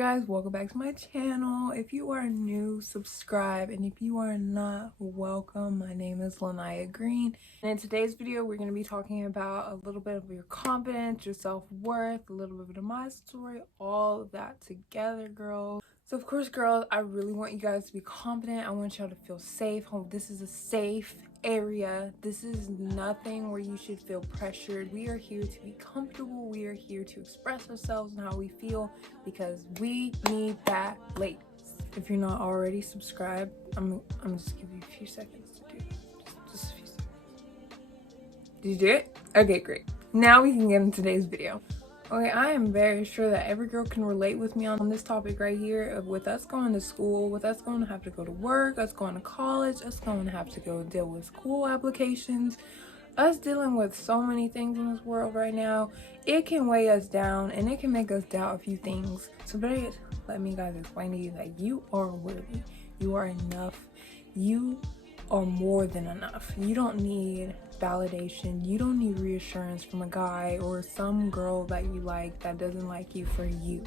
guys, welcome back to my channel. If you are new, subscribe, and if you are not, welcome. My name is Lanaya Green, and in today's video we're going to be talking about a little bit of your confidence, your self-worth, a little bit of my story, all of that together, girls. So of course, girls, I really want you guys to be confident. I want y'all to feel safe. This is a safe area. This is nothing where you should feel pressured. We are here to be comfortable. We are here to express ourselves and how we feel, because we need that, ladies. If you're not already subscribed, I'm just give you a few seconds to do it. Just a few seconds. Did you do it? Okay, great. Now we can get into today's video. Okay, I am very sure that every girl can relate with me on this topic right here of with us going to school, with us going to have to go to work, us going to college, us going to have to go deal with school applications, us dealing with so many things in this world right now. It can weigh us down and it can make us doubt a few things. So today, let me guys explain to you that you are worthy. You are enough. You are more than enough. You don't need validation. You don't need reassurance from a guy or some girl that you like that doesn't like you for you.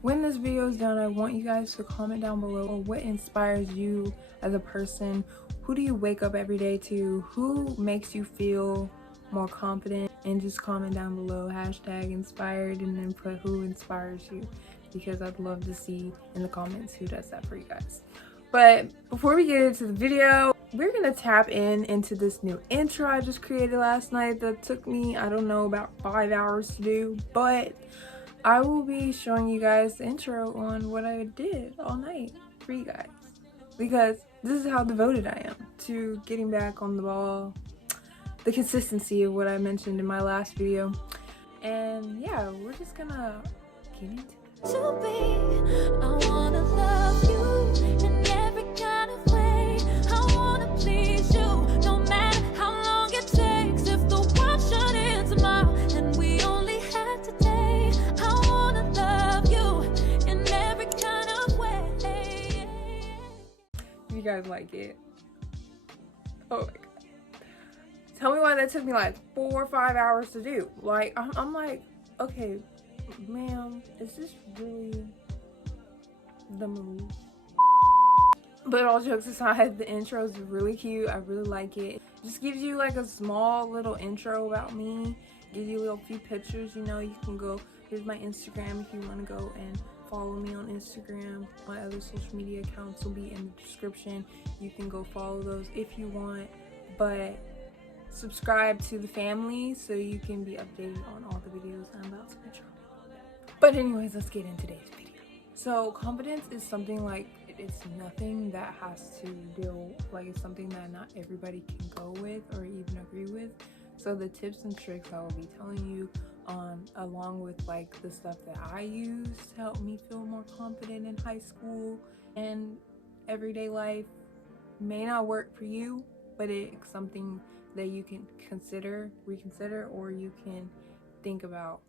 When this video is done, I want you guys to comment down below what inspires you as a person. Who do you wake up every day to? Who makes you feel more confident? And just comment down below #inspired and then put who inspires you, because I'd love to see in the comments who does that for you guys. But before we get into the video, we're gonna tap into this new intro I just created last night that took me, I don't know, about 5 hours to do, but I will be showing you guys the intro on what I did all night for you guys, because this is how devoted I am to getting back on the ball, the consistency of what I mentioned in my last video. And yeah, we're just gonna get into it. I wanna love you in every kind of way. I wanna please you, no matter how long it takes. If the world shut in tomorrow and we only had today, I wanna love you in every kind of way. If you guys like it, oh my god, tell me why that took me like 4 or 5 hours to do. Like I'm like, okay, ma'am, is this really the move? But all jokes aside, the intro is really cute. I really like it. Just gives you like a small little intro about me, gives you a little few pictures. You know, you can go, here's my Instagram if you want to go and follow me on Instagram. My other social media accounts will be in the description. You can go follow those if you want, but subscribe to the family so you can be updated on all the videos I'm about to intro. But anyways, let's get into today's video. So confidence is something like, it's nothing that has to deal, like it's something that not everybody can go with or even agree with. So the tips and tricks I will be telling you, along with like the stuff that I use to help me feel more confident in high school and everyday life, may not work for you, but it's something that you can reconsider, or you can think about,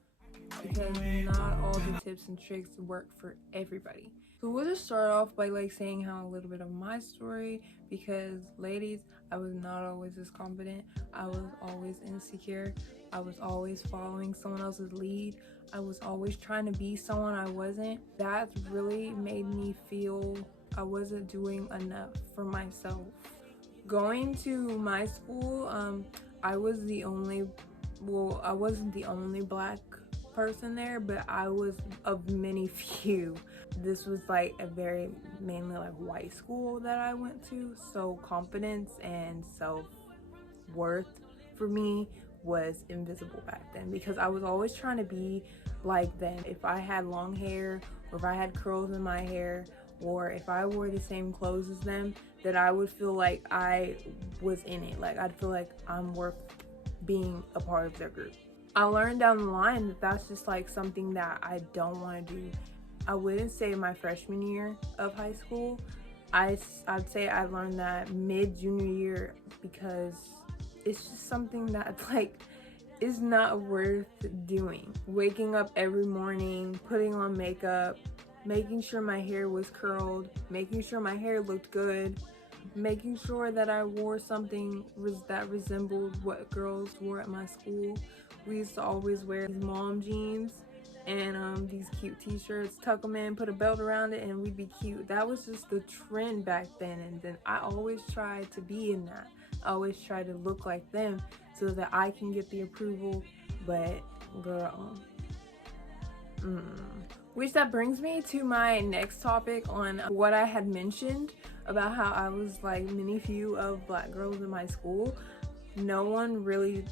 because not all the tips and tricks work for everybody. So we'll just start off by like saying how a little bit of my story, because ladies, I was not always this confident. I was always insecure. I was always following someone else's lead. I was always trying to be someone I wasn't. That really made me feel I wasn't doing enough for myself. Going to my school, I was the only, well, I wasn't the only black person there, but I was of many few. This was like a very mainly like white school that I went to, so confidence and self-worth for me was invisible back then, because I was always trying to be like them. If I had long hair, or if I had curls in my hair, or if I wore the same clothes as them, that I would feel like I was in it. Like I'd feel like I'm worth being a part of their group. I learned down the line that that's just like something that I don't want to do. I wouldn't say my freshman year of high school. I'd say I learned that mid-junior year, because it's just something that like is not worth doing. Waking up every morning, putting on makeup, making sure my hair was curled, making sure my hair looked good, making sure that I wore something that resembled what girls wore at my school. We used to always wear mom jeans and these cute t-shirts, tuck them in, put a belt around it, and we'd be cute. That was just the trend back then, and then I always tried to be in that. I always tried to look like them so that I can get the approval, but girl, Which that brings me to my next topic on what I had mentioned about how I was like many few of black girls in my school. No one really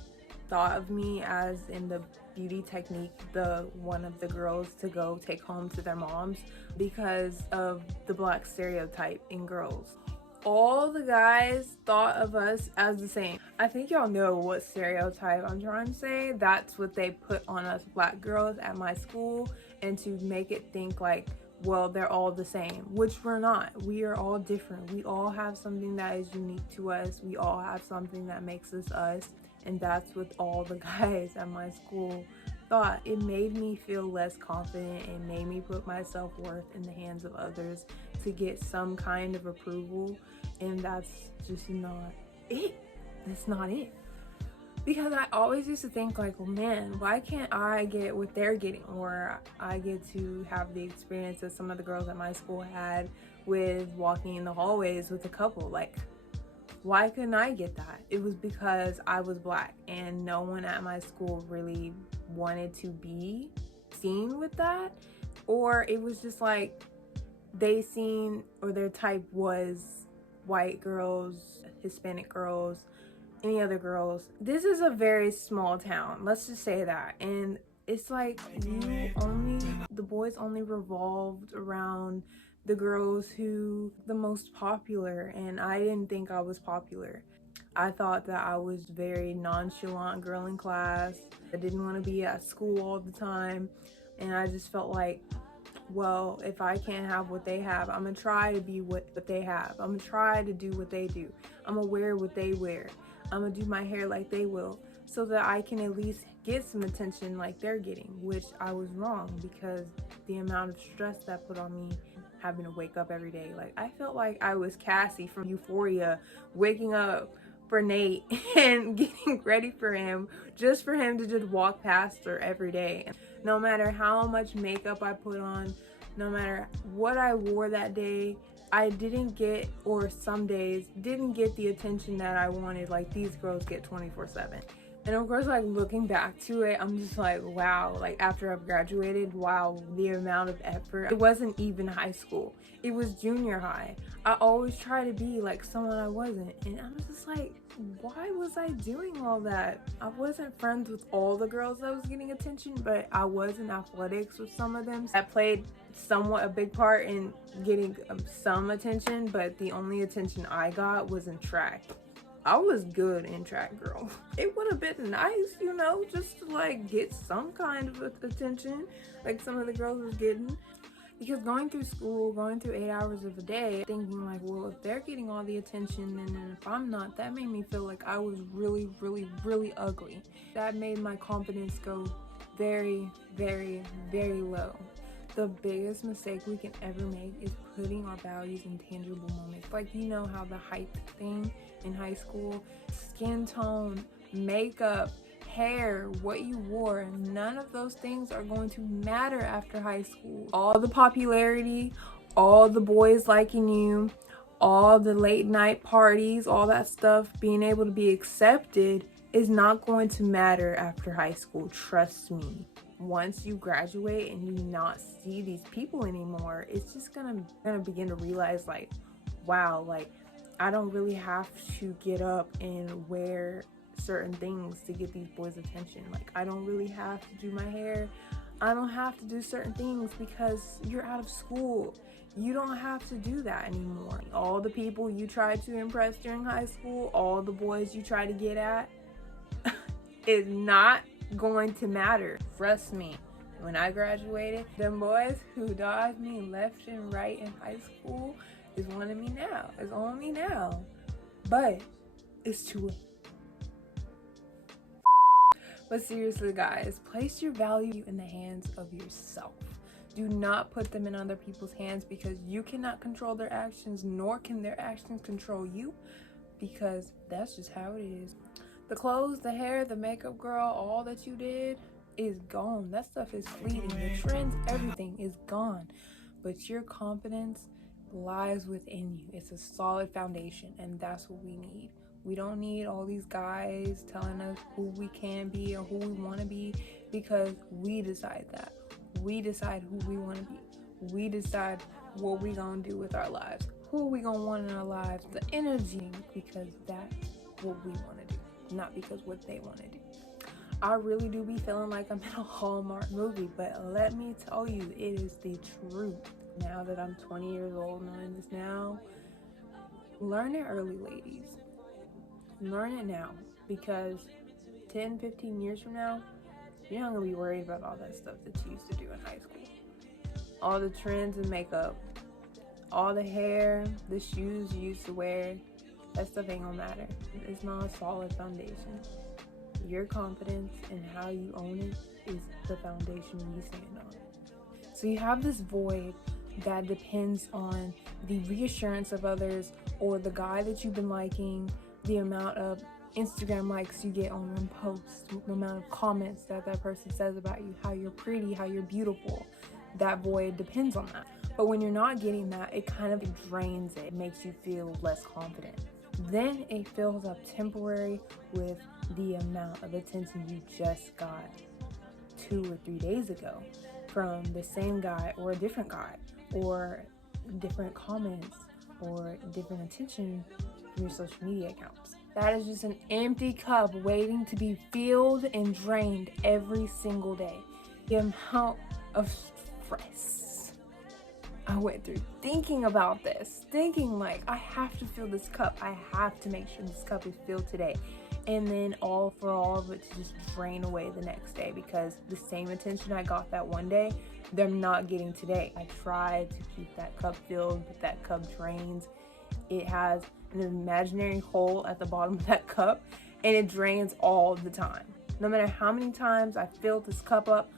thought of me as in the beauty technique, the one of the girls to go take home to their moms, because of the black stereotype in girls. All the guys thought of us as the same. I think y'all know what stereotype I'm trying to say. That's what they put on us black girls at my school, and to make it think like, well, they're all the same, which we're not. We are all different. We all have something that is unique to us. We all have something that makes us us, and that's what all the guys at my school thought. It made me feel less confident. It made me put my self-worth in the hands of others to get some kind of approval, and that's just not it. That's not it. Because I always used to think like, well, man, why can't I get what they're getting, or I get to have the experience that some of the girls at my school had with walking in the hallways with a couple. Like, why couldn't I get that? It was because I was black, and no one at my school really wanted to be seen with that, or it was just like they seen, or their type was white girls, Hispanic girls, any other girls. This is a very small town, let's just say that, and it's like the boys only revolved around the girls who the most popular, and I didn't think I was popular. I thought that I was very nonchalant girl in class. I didn't want to be at school all the time, and I just felt like, well, if I can't have what they have, I'm gonna try to be what they have. I'm gonna try to do what they do. I'm gonna wear what they wear. I'm gonna do my hair like they will, so that I can at least get some attention like they're getting, which I was wrong, because the amount of stress that put on me having to wake up every day. Like, I felt like I was Cassie from Euphoria, waking up for Nate and getting ready for him, just for him to just walk past her every day. No matter how much makeup I put on, no matter what I wore that day, I didn't get, or some days didn't get, the attention that I wanted like these girls get 24/7. And of course, like, looking back to it, I'm just like, wow, like, after I've graduated, wow, the amount of effort. It wasn't even high school, it was junior high. I always try to be like someone I wasn't, and I'm just like, why was I doing all that? I wasn't friends with all the girls that was getting attention, but I was in athletics with some of them. That played somewhat a big part in getting some attention, but the only attention I got was in track. I was good in track, girl. It would have been nice, you know, just to like get some kind of attention like some of the girls was getting. Because going through school, going through 8 hours of a day, thinking like, well, if they're getting all the attention and then if I'm not, that made me feel like I was really, really, really ugly. That made my confidence go very, very, very low. The biggest mistake we can ever make is putting our values in tangible moments. Like, you know how the height thing in high school, skin tone, makeup, hair, what you wore, none of those things are going to matter after high school. All the popularity, all the boys liking you, all the late night parties, all that stuff, being able to be accepted is not going to matter after high school. Trust me. Once you graduate and you not see these people anymore, it's just gonna begin to realize like, wow, like, I don't really have to get up and wear certain things to get these boys' attention. Like, I don't really have to do my hair. I don't have to do certain things because you're out of school. You don't have to do that anymore. All the people you tried to impress during high school, all the boys you try to get at, is not going to matter. Trust me, when I graduated, the boys who dodged me left and right in high school is wanting me now. It's on me now. But it's too late. But seriously, guys, place your value in the hands of yourself. Do not put them in other people's hands, because you cannot control their actions, nor can their actions control you, because that's just how it is. The clothes, the hair, the makeup, girl, all that you did, is gone. That stuff is fleeting. The trends, everything is gone. But your confidence lies within you. It's a solid foundation, and that's what we need. We don't need all these guys telling us who we can be or who we want to be, because we decide that. We decide who we want to be. We decide what we gonna do with our lives, who we gonna want in our lives, the energy, because that's what we want to do, not because what they want to do. I really do be feeling like I'm in a Hallmark movie, but let me tell you, it is the truth. Now that I'm 20 years old, knowing this now, learn it early, ladies. Learn it now, because 10, 15 years from now, you're not going to be worried about all that stuff that you used to do in high school. All the trends in makeup, all the hair, the shoes you used to wear, that stuff ain't going to matter. It's not a solid foundation. Your confidence and how you own it is the foundation you stand on. So you have this void that depends on the reassurance of others, or the guy that you've been liking, the amount of Instagram likes you get on one post, the amount of comments that person says about you, how you're pretty, how you're beautiful. That void depends on that. But when you're not getting that, it kind of drains it. It makes you feel less confident. Then it fills up temporary with the amount of attention you just got 2 or 3 days ago from the same guy or a different guy, or different comments or different attention from your social media accounts. That is just an empty cup waiting to be filled and drained every single day. The amount of stress I went through thinking about this, thinking like, I have to fill this cup. I have to make sure this cup is filled today. And then all of it to just drain away the next day, because the same attention I got that one day, they're not getting today. I tried to keep that cup filled, but that cup drains. It has an imaginary hole at the bottom of that cup, and it drains all the time. No matter how many times I filled this cup up,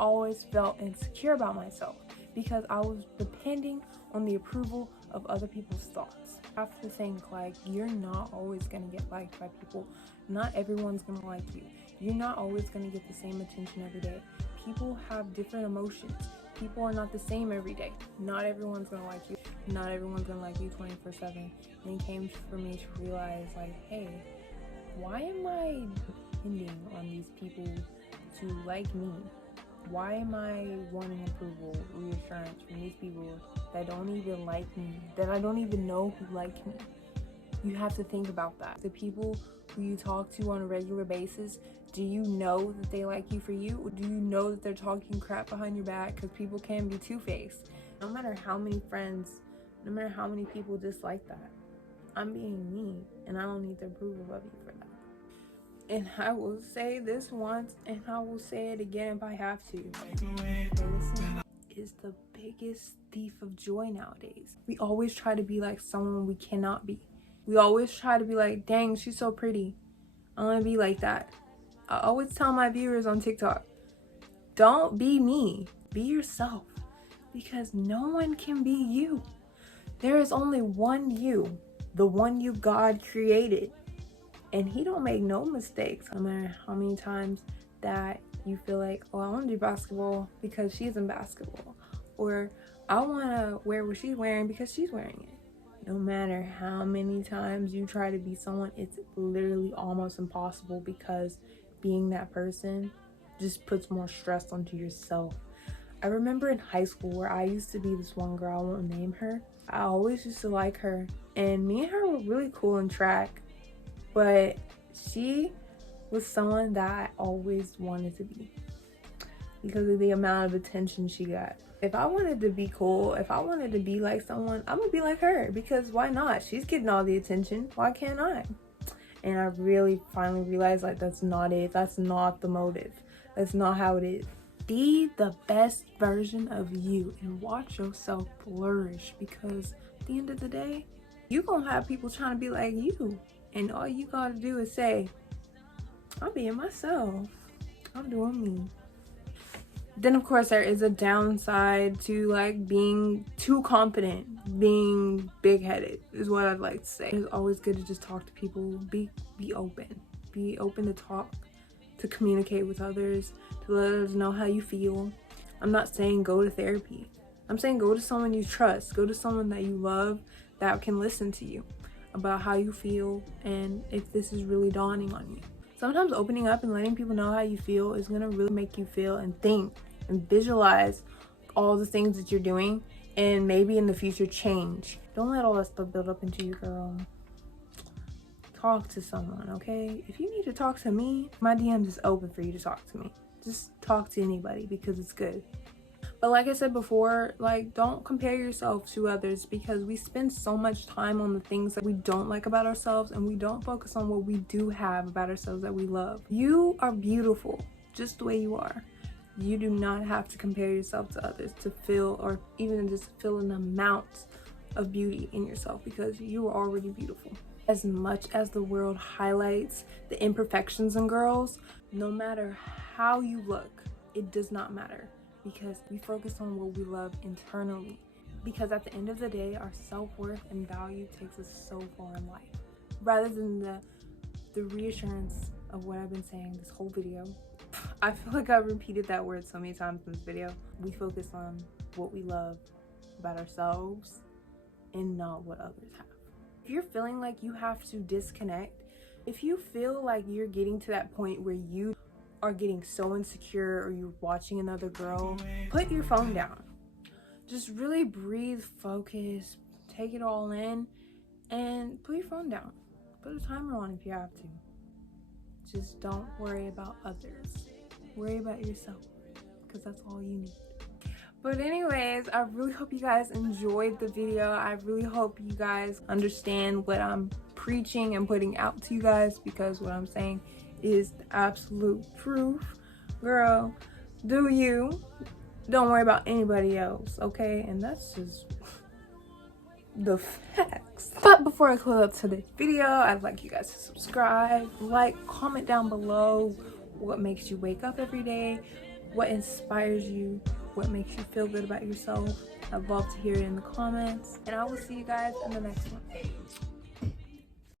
I always felt insecure about myself, because I was depending on the approval of other people's thoughts. I have to think, like, you're not always gonna get liked by people. Not everyone's gonna like you. You're not always gonna get the same attention every day. People have different emotions. People are not the same every day. Not everyone's gonna like you. Not everyone's gonna like you 24/7. And it came for me to realize, like, hey, why am I depending on these people to like me? Why am I wanting approval, reassurance from these people that don't even like me, that I don't even know who like me? You have to think about that. The people who you talk to on a regular basis, do you know that they like you for you? Or do you know that they're talking crap behind your back? Because people can be two-faced. No matter how many friends, no matter how many people dislike that, I'm being me, and I don't need the approval of you for that. And I will say this once, and I will say it again if I have to. Listen is the biggest thief of joy nowadays. We always try to be like someone we cannot be. We always try to be like, dang, she's so pretty. I want to be like that. I always tell my viewers on TikTok, don't be me. Be yourself. Because no one can be you. There is only one you. The one you God created. And he don't make no mistakes. No matter how many times that you feel like, oh, I want to do basketball because she's in basketball. Or I want to wear what she's wearing because she's wearing it. No matter how many times you try to be someone, it's literally almost impossible, because being that person just puts more stress onto yourself. I remember in high school where I used to be this one girl, I won't name her. I always used to like her. And me and her were really cool in track. But she was someone that I always wanted to be, because of the amount of attention she got. If I wanted to be cool, if I wanted to be like someone, I'm gonna be like her, because why not? She's getting all the attention. Why can't I? And I really finally realized, like, that's not it. That's not the motive. That's not how it is. Be the best version of you and watch yourself flourish, because at the end of the day, you're gonna have people trying to be like you. And all you gotta do is say, I'm being myself. I'm doing me. Then of course there is a downside to like being too confident, being big-headed is what I'd like to say. It's always good to just talk to people, be open. Be open to talk, to communicate with others, to let us know how you feel. I'm not saying go to therapy. I'm saying go to someone you trust. Go to someone that you love that can listen to you about how you feel and if this is really dawning on you. Sometimes opening up and letting people know how you feel is gonna really make you feel and think and visualize all the things that you're doing and maybe in the future change. Don't let all that stuff build up into you, girl. Talk to someone, okay? If you need to talk to me, my DMs is open for you to talk to me. Just talk to anybody because it's good. But like I said before, like, don't compare yourself to others because we spend so much time on the things that we don't like about ourselves and we don't focus on what we do have about ourselves that we love. You are beautiful just the way you are. You do not have to compare yourself to others to feel or even just feel an amount of beauty in yourself because you are already beautiful. As much as the world highlights the imperfections in girls, no matter how you look, it does not matter because we focus on what we love internally. Because at the end of the day, our self-worth and value takes us so far in life. Rather than the reassurance of what I've been saying this whole video. I feel like I've repeated that word so many times in this video. We focus on what we love about ourselves and not what others have. If you're feeling like you have to disconnect, if you feel like you're getting to that point where you are getting so insecure or you're watching another girl, put your phone down. Just really breathe, focus, take it all in, and put your phone down. Put a timer on if you have to. Just don't worry about others. Worry about yourself, because that's all you need. But anyways, I really hope you guys enjoyed the video. I really hope you guys understand what I'm preaching and putting out to you guys, because what I'm saying is the absolute truth. Girl, do you. Don't worry about anybody else, okay? And that's just the facts. But before I close out today's video, I'd like you guys to subscribe, like, comment down below what makes you wake up every day, what inspires you, what makes you feel good about yourself. I'd love to hear it in the comments, and I will see you guys in the next one.